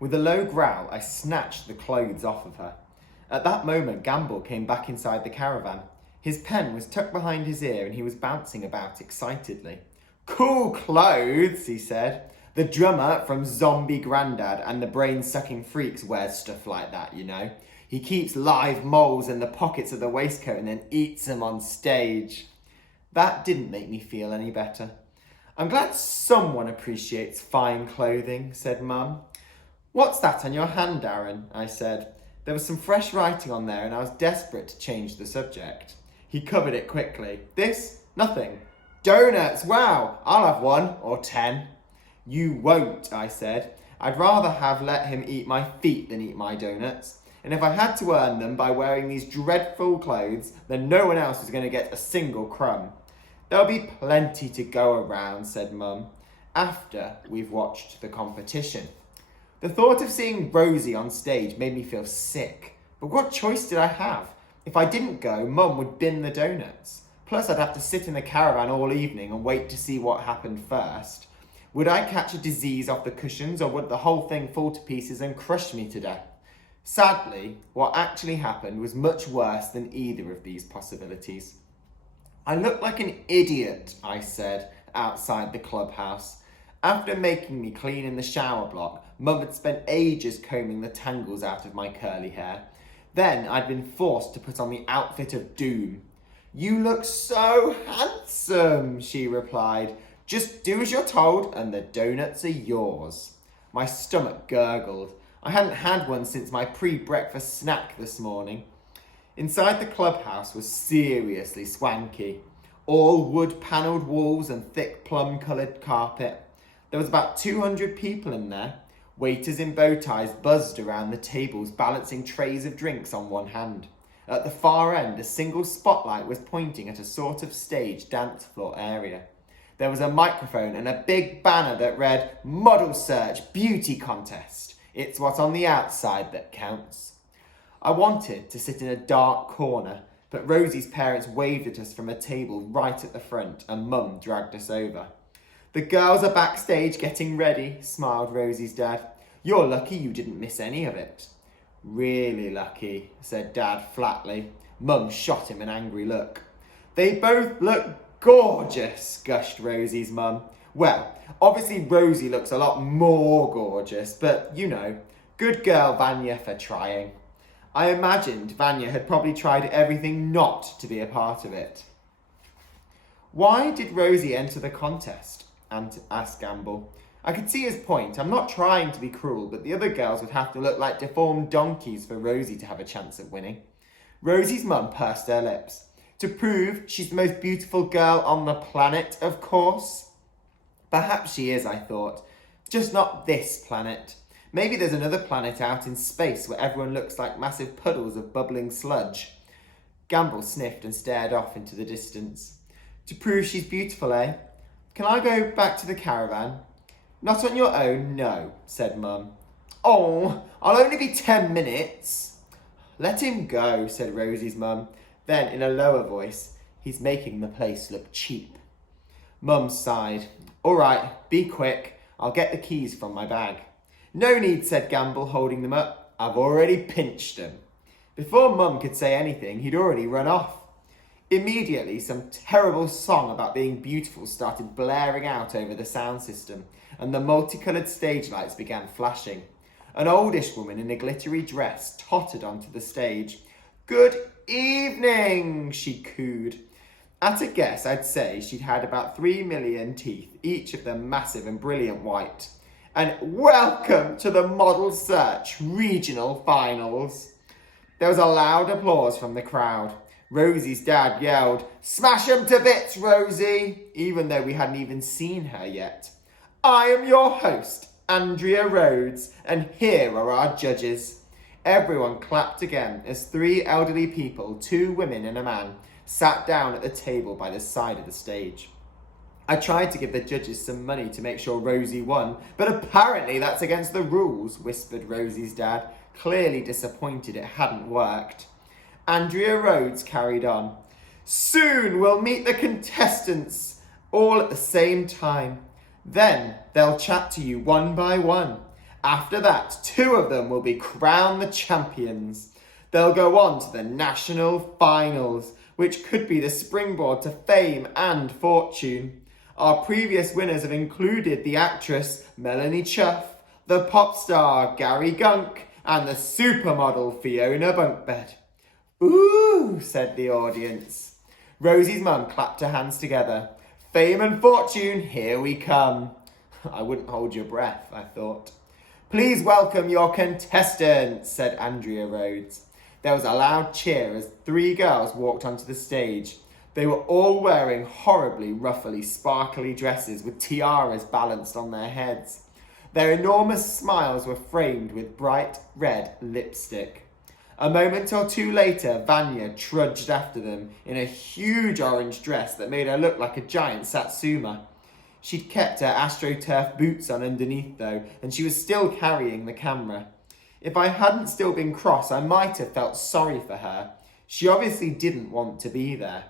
With a low growl, I snatched the clothes off of her. At that moment, Gamble came back inside the caravan. His pen was tucked behind his ear and he was bouncing about excitedly. "Cool clothes," he said. "The drummer from Zombie Grandad and the brain-sucking freaks wears stuff like that, you know. He keeps live moles in the pockets of the waistcoat and then eats them on stage." That didn't make me feel any better. "I'm glad someone appreciates fine clothing," said Mum. "What's that on your hand, Darren?" I said. There was some fresh writing on there and I was desperate to change the subject. He covered it quickly. "This? Nothing. Donuts, wow, I'll have 1 or 10. "You won't," I said. "I'd rather have let him eat my feet than eat my donuts. And if I had to earn them by wearing these dreadful clothes, then no one else was going to get a single crumb." "There'll be plenty to go around," said Mum, "after we've watched the competition." The thought of seeing Rosie on stage made me feel sick. But what choice did I have? If I didn't go, Mum would bin the donuts. Plus, I'd have to sit in the caravan all evening and wait to see what happened first. Would I catch a disease off the cushions, or would the whole thing fall to pieces and crush me to death? Sadly, what actually happened was much worse than either of these possibilities. "I look like an idiot," I said, outside the clubhouse. After making me clean in the shower block, Mum had spent ages combing the tangles out of my curly hair. Then I'd been forced to put on the outfit of doom. "You look so handsome," she replied. "Just do as you're told and the donuts are yours." My stomach gurgled. I hadn't had one since my pre-breakfast snack this morning. Inside the clubhouse was seriously swanky. All wood-panelled walls and thick plum-coloured carpet. There was about 200 people in there. Waiters in bow ties buzzed around the tables, balancing trays of drinks on one hand. At the far end, a single spotlight was pointing at a sort of stage dance floor area. There was a microphone and a big banner that read, "Model Search Beauty Contest. It's what's on the outside that counts." I wanted to sit in a dark corner, but Rosie's parents waved at us from a table right at the front and Mum dragged us over. "The girls are backstage getting ready," smiled Rosie's dad. "You're lucky you didn't miss any of it." "Really lucky," said Dad flatly. Mum shot him an angry look. "They both look gorgeous," gushed Rosie's mum. "Well, obviously Rosie looks a lot more gorgeous, but you know, good girl Vanya for trying." I imagined Vanya had probably tried everything not to be a part of it. "Why did Rosie enter the contest?" asked Gamble. I could see his point. I'm not trying to be cruel, but the other girls would have to look like deformed donkeys for Rosie to have a chance at winning. Rosie's mum pursed her lips. "To prove she's the most beautiful girl on the planet, of course." Perhaps she is, I thought. Just not this planet. Maybe there's another planet out in space where everyone looks like massive puddles of bubbling sludge. Gamble sniffed and stared off into the distance. "To prove she's beautiful, eh? Can I go back to the caravan?" "Not on your own, no," said Mum. "Oh, I'll only be 10 minutes. "Let him go," said Rosie's mum. Then, in a lower voice, "He's making the place look cheap." Mum sighed. "All right, be quick. I'll get the keys from my bag." "No need," said Gamble, holding them up. "I've already pinched them." Before Mum could say anything, he'd already run off. Immediately, some terrible song about being beautiful started blaring out over the sound system, and the multicoloured stage lights began flashing. An oldish woman in a glittery dress tottered onto the stage. "Good evening," she cooed. At a guess, I'd say she'd had about 3 million teeth, each of them massive and brilliant white. "And welcome to the Model Search Regional Finals." There was a loud applause from the crowd. Rosie's dad yelled, "Smash 'em to bits, Rosie," even though we hadn't even seen her yet. "I am your host, Andrea Rhodes, and here are our judges." Everyone clapped again as 3 elderly people, 2 women and a man, sat down at the table by the side of the stage. I tried to give the judges some money to make sure Rosie won, but apparently that's against the rules, whispered Rosie's dad, clearly disappointed it hadn't worked. Andrea Rhodes carried on. "Soon we'll meet the contestants, all at the same time. Then they'll chat to you one by one. After that, 2 of them will be crowned the champions. They'll go on to the national finals, which could be the springboard to fame and fortune. Our previous winners have included the actress Melanie Chuff, the pop star Gary Gunk, and the supermodel Fiona Bunkbed. Ooh, said the audience. Rosie's mum clapped her hands together. Fame and fortune, here we come. I wouldn't hold your breath, I thought. Please welcome your contestants, said Andrea Rhodes. There was a loud cheer as 3 girls walked onto the stage. They were all wearing horribly ruffly, sparkly dresses with tiaras balanced on their heads. Their enormous smiles were framed with bright red lipstick. A moment or 2 later, Vanya trudged after them in a huge orange dress that made her look like a giant satsuma. She'd kept her AstroTurf boots on underneath though, and she was still carrying the camera. If I hadn't still been cross, I might have felt sorry for her. She obviously didn't want to be there.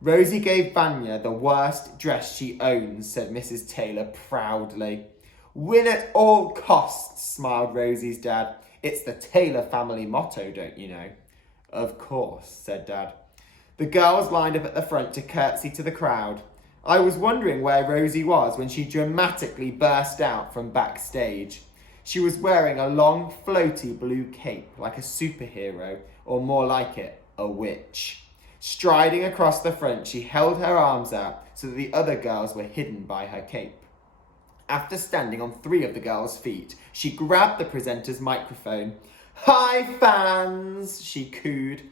Rosie gave Vanya the worst dress she owns, said Mrs. Taylor proudly. Win at all costs, smiled Rosie's dad. It's the Taylor family motto, don't you know? Of course, said Dad. The girls lined up at the front to curtsy to the crowd. I was wondering where Rosie was when she dramatically burst out from backstage. She was wearing a long, floaty blue cape, like a superhero, or more like it, a witch. Striding across the front, she held her arms out so that the other girls were hidden by her cape. After standing on 3 of the girls' feet, she grabbed the presenter's microphone. Hi, fans, she cooed.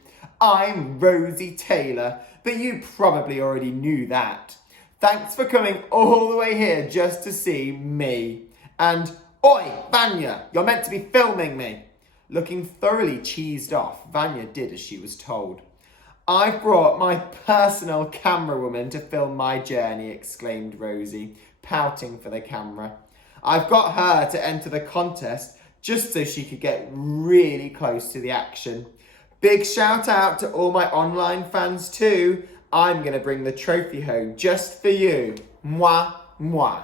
I'm Rosie Taylor, but you probably already knew that. Thanks for coming all the way here just to see me. And, oi, Vanya, you're meant to be filming me. Looking thoroughly cheesed off, Vanya did as she was told. I've brought my personal camerawoman to film my journey, exclaimed Rosie, pouting for the camera. I've got her to enter the contest just so she could get really close to the action. Big shout out to all my online fans too. I'm going to bring the trophy home just for you. Mwah, mwah.